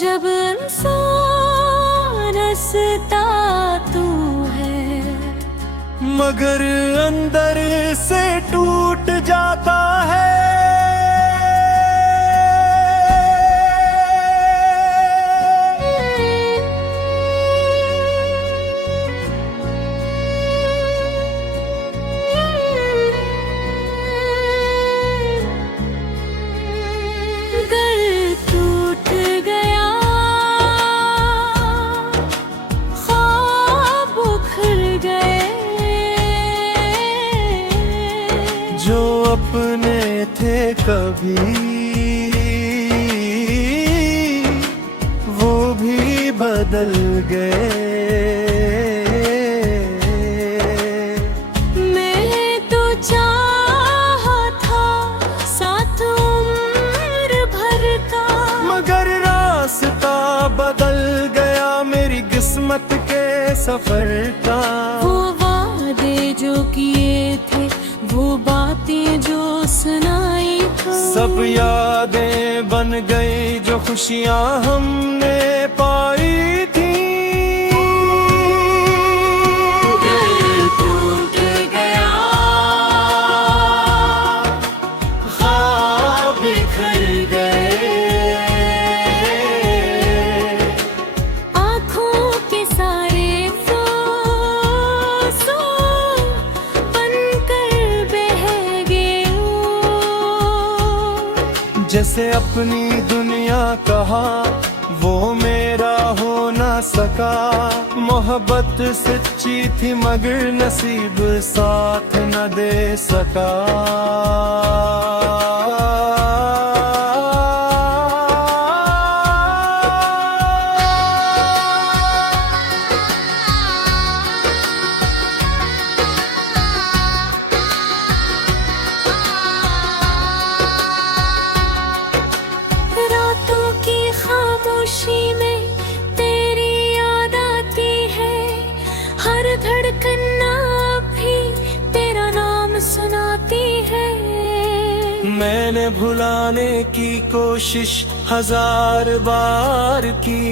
जब इंसान हंसता तू है, मगर अंदर से टूट जाता है। जो अपने थे कभी वो भी बदल गए। मैं तो चाहा था साथ उम्र भर का, मगर रास्ता बदल गया मेरी किस्मत के सफर का। वो वादे जो किए थे, वो बातें जो सुनाई थी, सब यादें बन गई जो खुशियां हमने पाई थी। दिल टूट गया, ख्वाब बिखर गए, आँखों के सारे जैसे अपनी दुनिया कहा वो मेरा हो ना सका। मोहब्बत सच्ची थी मगर नसीब साथ न दे सका। खामोशी में तेरी याद आती है, हर धड़कन भी तेरा नाम सुनाती है। मैंने भुलाने की कोशिश 1000 बार की,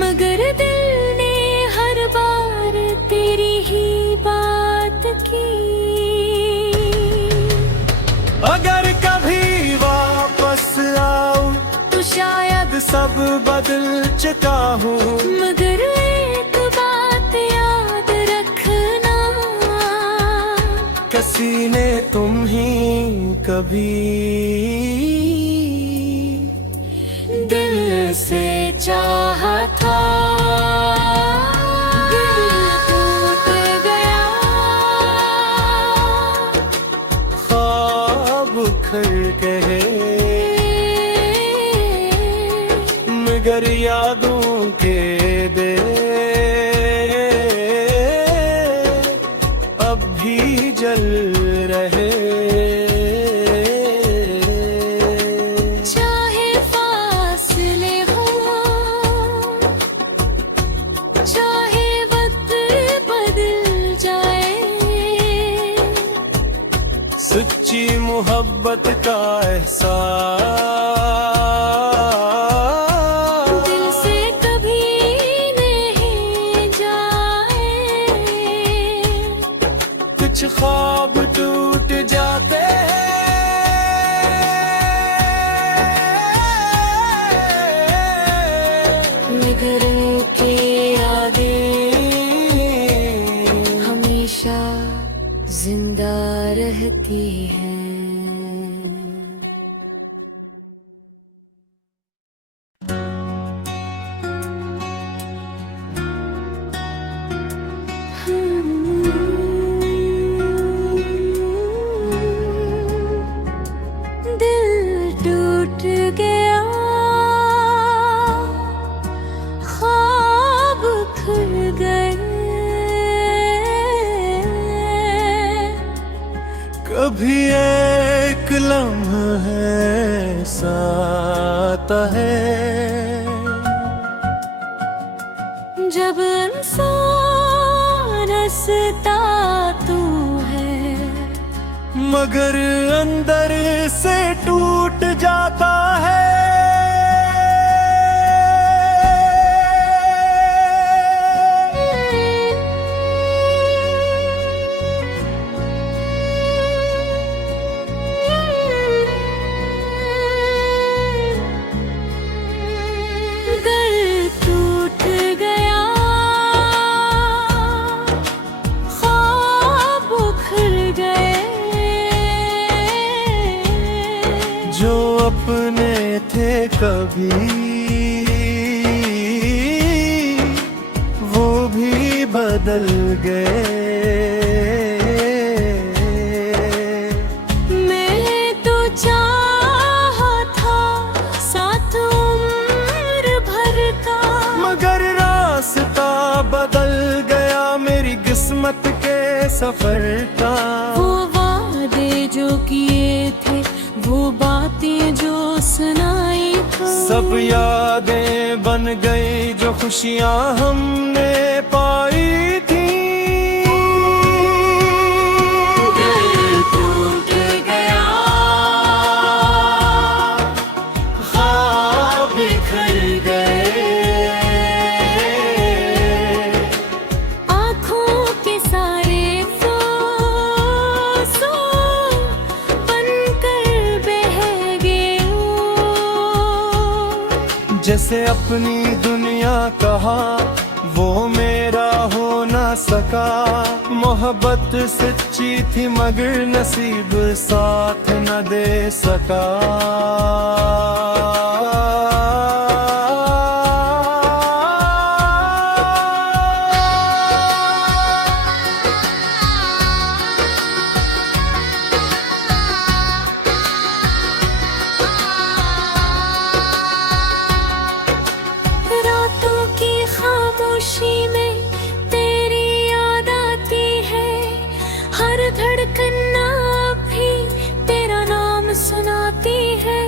मगर दिल ने हर बार तेरी ही बात की। अगर कभी वापस आऊं तो शायद सब बदल चुका हूँ, मगर एक बात याद रखना, किसी ने तुम ही कभी दिल से चाहा था। दिल टूट गया, ख्वाब बिखर गए, मगर यादों के दे अब भी जल रहे। चाहे फासले हो, चाहे वक्त बदल जाए, सच्ची मोहब्बत का एहसास दिल से कभी नहीं जाए। कुछ ख्वाब टूट जाते मगर उनकी यादें हमेशा जिंदा रहती हैं। दिल टूट गया, ख्वाब खुल गए, कभी एक लम्हा ऐसा आता है जब इंसान हंसता तू है, मगर अंदर से टूट जाता कभी वो भी बदल गए। मैं तो चाहा था साथ उम्र भर का, मगर रास्ता बदल गया मेरी किस्मत के सफर का। वो वादे जो किए थे, वो बातें जो सुनाई थी, सब यादें बन गई जो खुशियां हमने पाई थी। दिल टूट गया, ख्वाब बिखर गए, आँखों के सारे फूसों बनकर बह गए। जैसे अपनी दुनिया कहा वो मेरा हो ना सका। मोहब्बत सच्ची थी मगर नसीब साथ न दे सका। रातों की खामोशी में तेरी याद आती है, हर धड़कन भी तेरा नाम सुनाती है।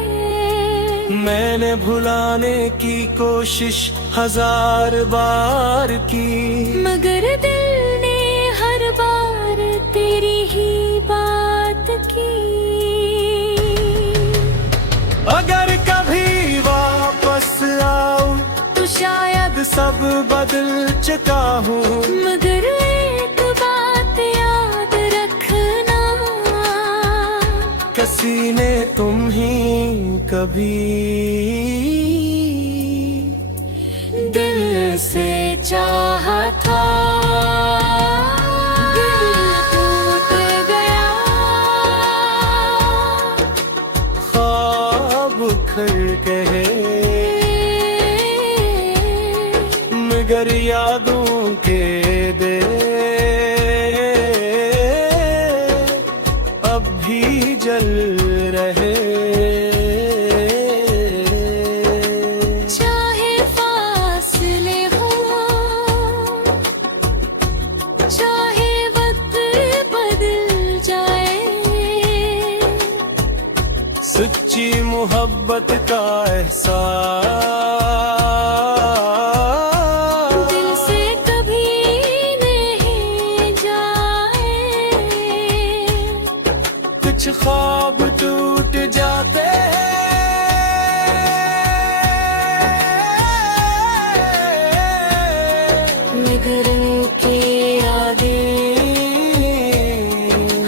मैंने भुलाने की कोशिश 1000 बार की, मगर दिल ने हर बार तेरी ही बात की। अगर कभी वापस आऊं तो शायद सब बदल चुका हूँ, मगर एक बात याद रखना, किसी ने तुम ही कभी दिल से चाहा था। दिल टूट गया, ख्वाब बिखर गए, मगर यादों के दे अब भी जल रहे। चाहे फासले हो, चाहे वक्त बदल जाए, सच्ची मोहब्बत का एहसास दिल से कभी नहीं जाए। कुछ ख्वाब टूट जाते मगर उनकी यादें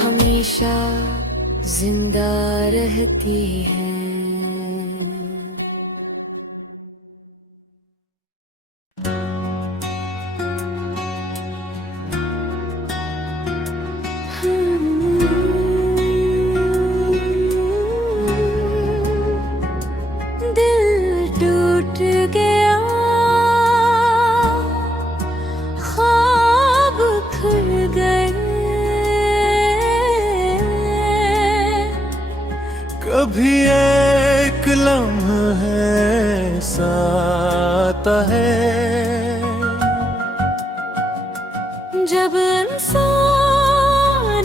हमेशा जिंदा रहती हैं। दिल टूट गया, ख्वाब खुल गए। कभी एक लम्हा ऐसा आता है जब इंसान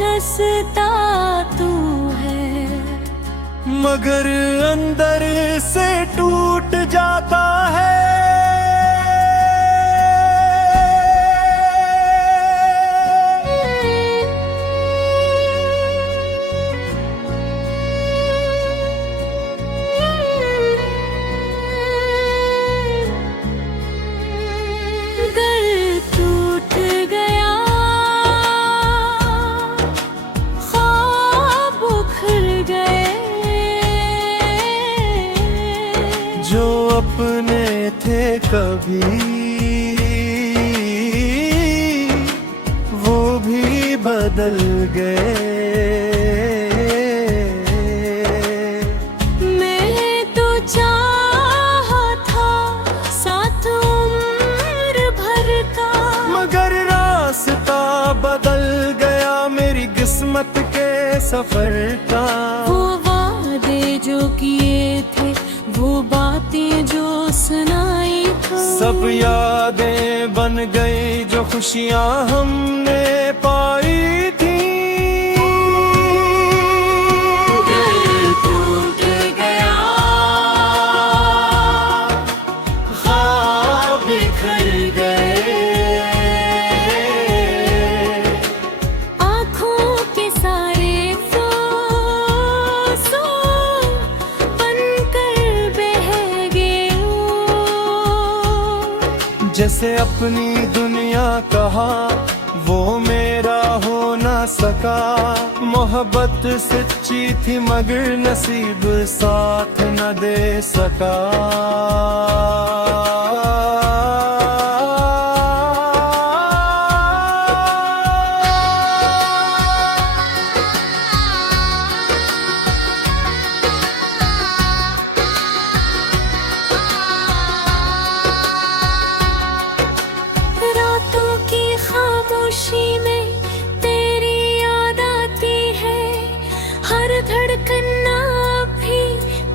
हंसता तू है, मगर अंदर से टूट जाता है। दिल टूट गया, ख्वाब बिखर गए। जो अपने थे कभी वो भी बदल गए। मैं तो चाहा थे वो बातें जो सुनाई थी। सब यादें बन गई जो खुशियाँ हमने पाई थी। दिल टूट गया, ख्वाब बिखर गए, आँखों के सारे फ्लोसो बनकर बह गए। जैसे अपनी दुनिया कहा वो मेरा हो ना सका। मोहब्बत सच्ची थी मगर नसीब साथ न दे सका। रातों की खामोशी में तेरी याद आती है, हर धड़कन भी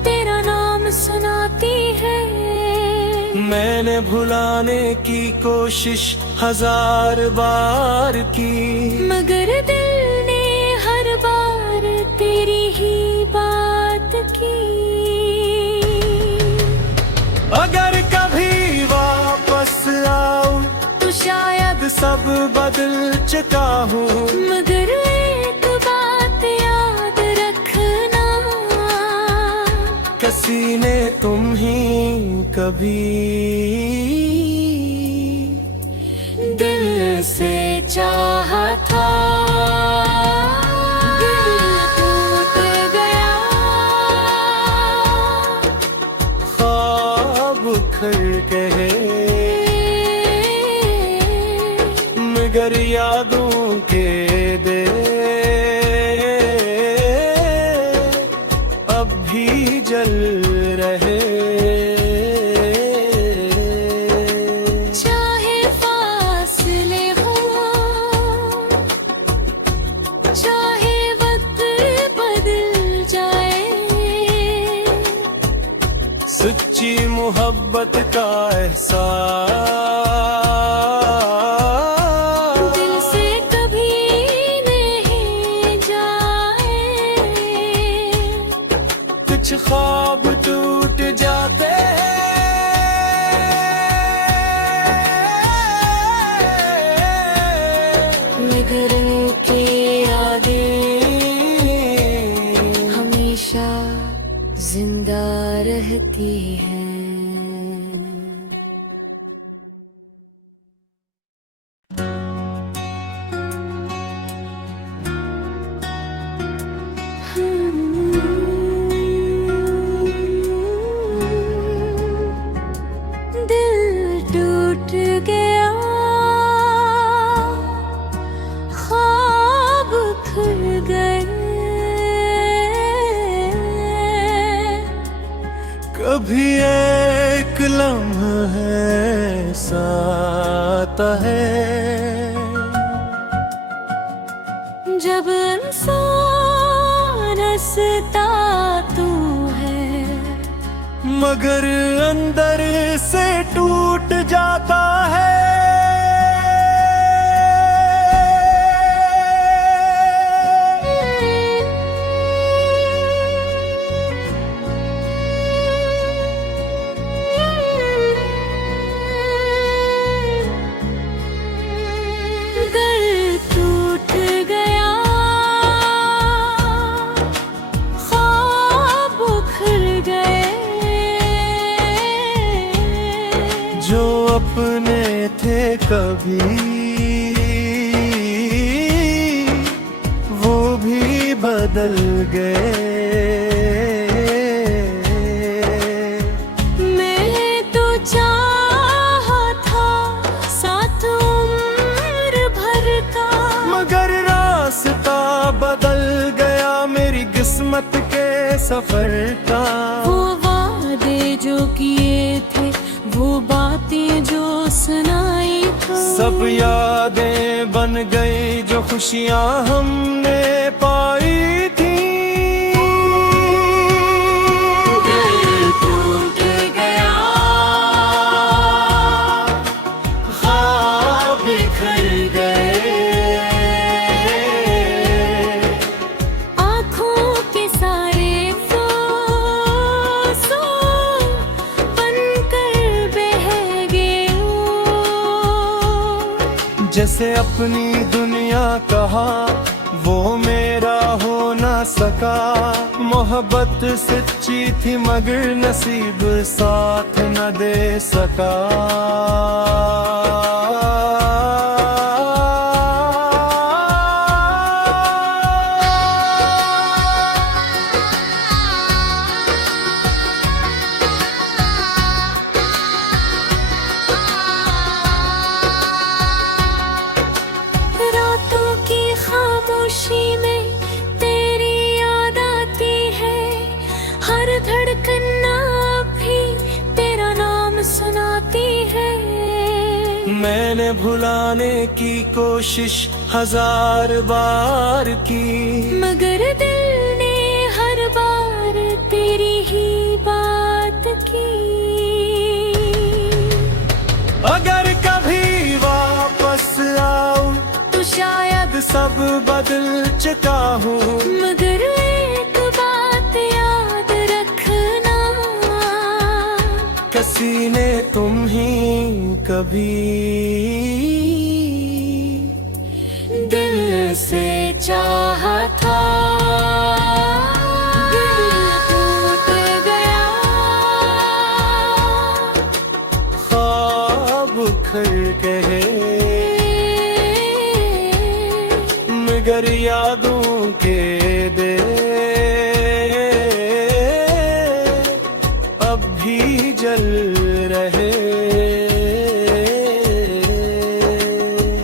तेरा नाम सुनाती है। मैंने भुलाने की कोशिश हजार बार की, मगर दिल ने हर बार तेरी ही बात की। अगर कभी वापस आऊं तो शायद सब बदल चुका हूँ। मगर एक बात याद रखना, किसी ने तुम ही कभी दिल से चाहा था। दिल टूट गया, ख्वाब खर गए, मगर यादों के दे अब भी जल रहे। चाहे फासले हो, चाहे वक्त बदल जाए, सच्ची मोहब्बत का एहसास दिल से कभी नहीं जाए। कुछ ख्वाब टूट जाते मगर उनकी यादें हमेशा जिंदा रहती हैं। दिल टूट गया, ख्वाब खुल गए, कभी एक लम्हा ऐसा आता है जब इंसान हंसता तू है, मगर अंदर से टूट जाता है। दिल टूट गया, ख्वाब खुल गए, जो अपने थे कभी वो भी बदल गए। मैं तो चाहा था साथ उम्र भर का, मगर रास्ता बदल गया मेरी किस्मत के सफर का। वो वादे जो किए थे वो बातें जो सुनाई थी। सब यादें बन गई जो खुशियाँ हमने पाई थी। दिल जैसे अपनी दुनिया कहा वो मेरा हो ना सका। मोहब्बत सच्ची थी मगर नसीब साथ न दे सका। खामोशी में तेरी याद आती है, हर धड़कन भी तेरा नाम सुनाती है। मैंने भुलाने की कोशिश हजार बार की, मगर दिल ने हर बार तेरी ही बात की। अगर कभी वापस आऊं तो शायद सब बदल चुका हूँ, मगर एक बात याद रखना, किसी ने तुम ही कभी दिल से चाहा था। दिल टूट गया, ख्वाब खर गए, मगर यादों के दे अब भी जल रहे।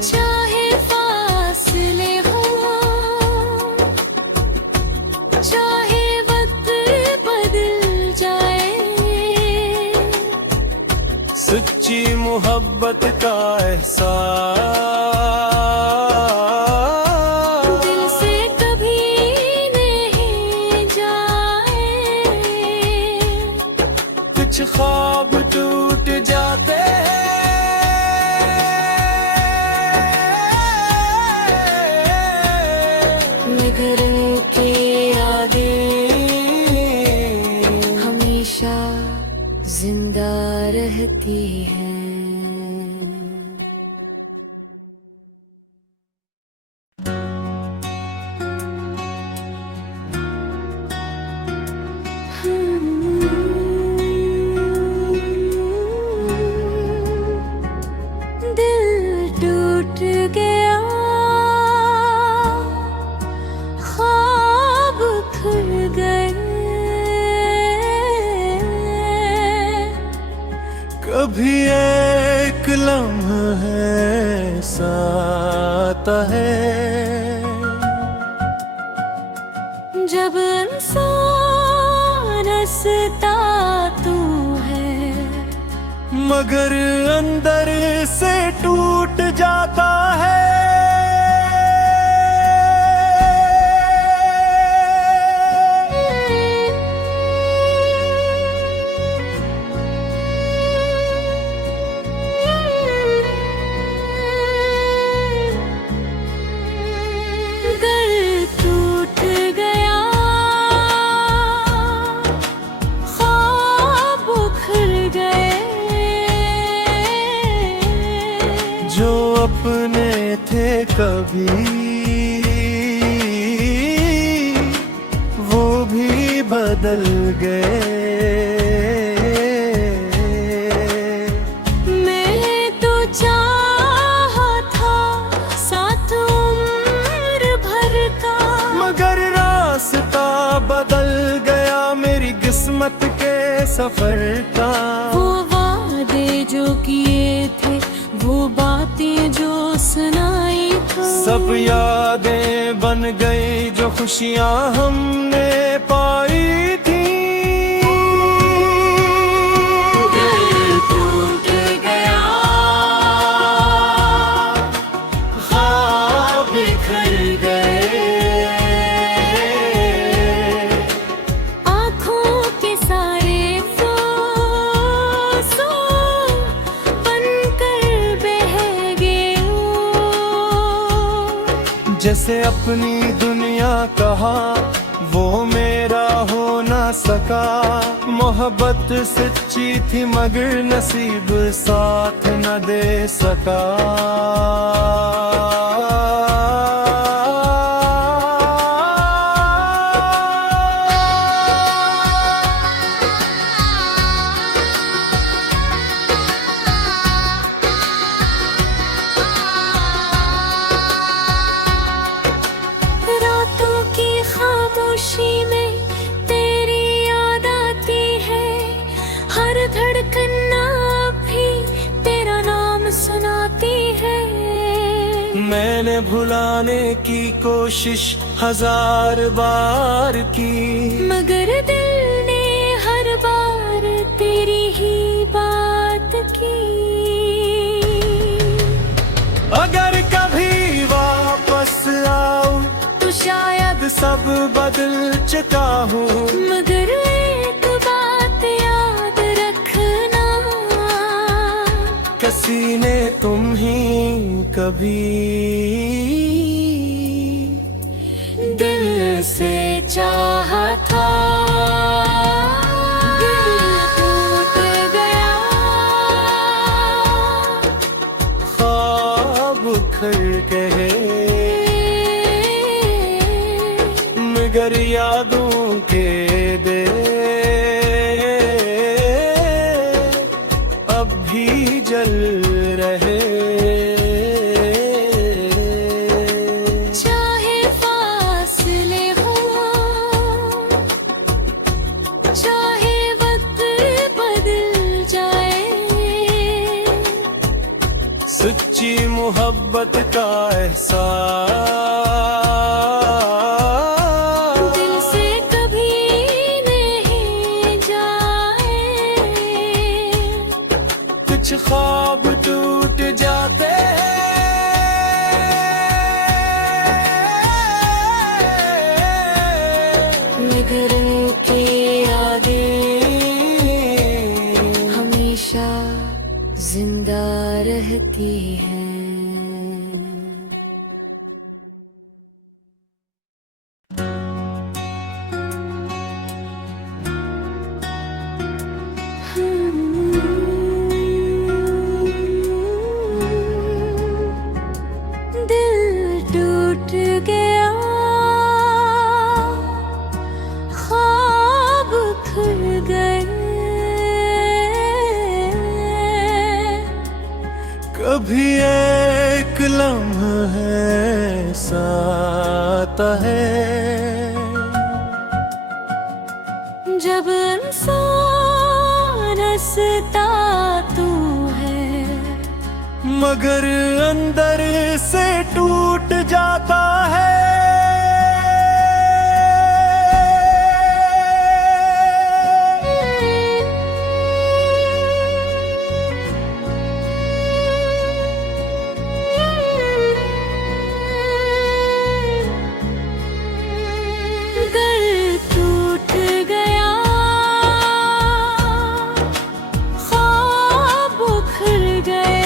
चाहे फासले हो, चाहे वक्त बदल जाए, सच्ची मोहब्बत का एहसास दिल से कभी नहीं जाए। कुछ ख्वाब टूट जाते मगर उनकी यादें हमेशा जिंदा रहती हैं। दिल टूट गया, ख्वाब खुल गए, कभी एक लम्हा ऐसा आता है जब इंसान हंसता तू है, मगर अंदर से टूट जाता है। दिल टूट गया, ख्वाब खुल गए, जो अपने थे कभी वो भी बदल गए। मैं तो चाहा था साथ उम्र भर का, मगर रास्ता बदल गया मेरी किस्मत के सफर का। वो वादे जो किए थे, वो बातें जो सुनाई थी, सब यादें बन गई जो खुशियाँ हमने पाई थी। दिल टूट गया, ख्वाब बिखर गए, आँखों के सारे फूल बनकर बह गए। जैसे अपनी दुनिया कहा वो मेरा हो ना सका। मोहब्बत सच्ची थी मगर नसीब साथ न दे सका। खामोशी में तेरी याद आती है, हर धड़कन भी तेरा नाम सुनाती है। मैंने भुलाने की कोशिश 1000 बार की, मगर दिल ने हर बार तेरी ही बात की। अगर कभी वापस आऊं तो शायद सब बदल चुका हूँ, मगर एक बात याद रखना, किसी ने तुम ही कभी दिल से चाहा था। दिल टूट गया, ख्वाब उखड़ गए, मगर यादों के दे अब भी जल रहे। चाहे फासले हो, चाहे वक्त बदल जाए, सच्ची मोहब्बत का एहसास दिल से कभी नहीं जाए। कुछ ख्वाब टूट जाते मगर उनकी यादें हमेशा जिंदा रहती हैं। दिल टूट गया, ख्वाब खुल गए, कभी एक लम्हा ऐसा आता है जब इंसान हंसता तू है, मगर अंदर से टूट जाता है। दिल टूट गया, ख्वाब उखड़ गए,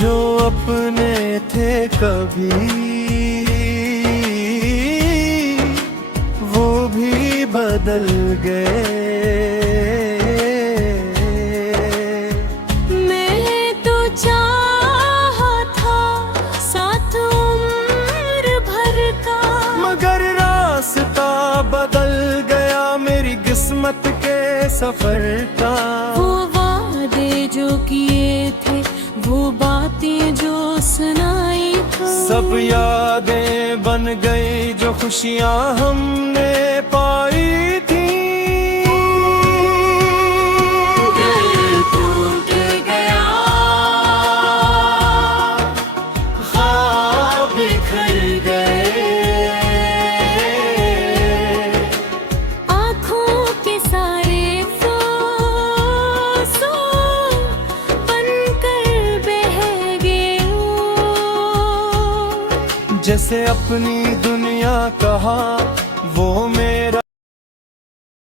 जो अपने थे कभी वो भी बदल गए। मैं तो चाहा था साथ उम्र भर का, मगर रास्ता बदल गया मेरी किस्मत के सफर का। वो वादे जो किए थे, वो बातें जो सुनाई थी, सब यादें बन गई जो खुशियां हमने पाई थी। दिल टूट गया, ख्वाब बिखर गए, आँखों के सारे फूसों बनकर बह गए। जैसे अपनी दुनिया कहा वो मेरा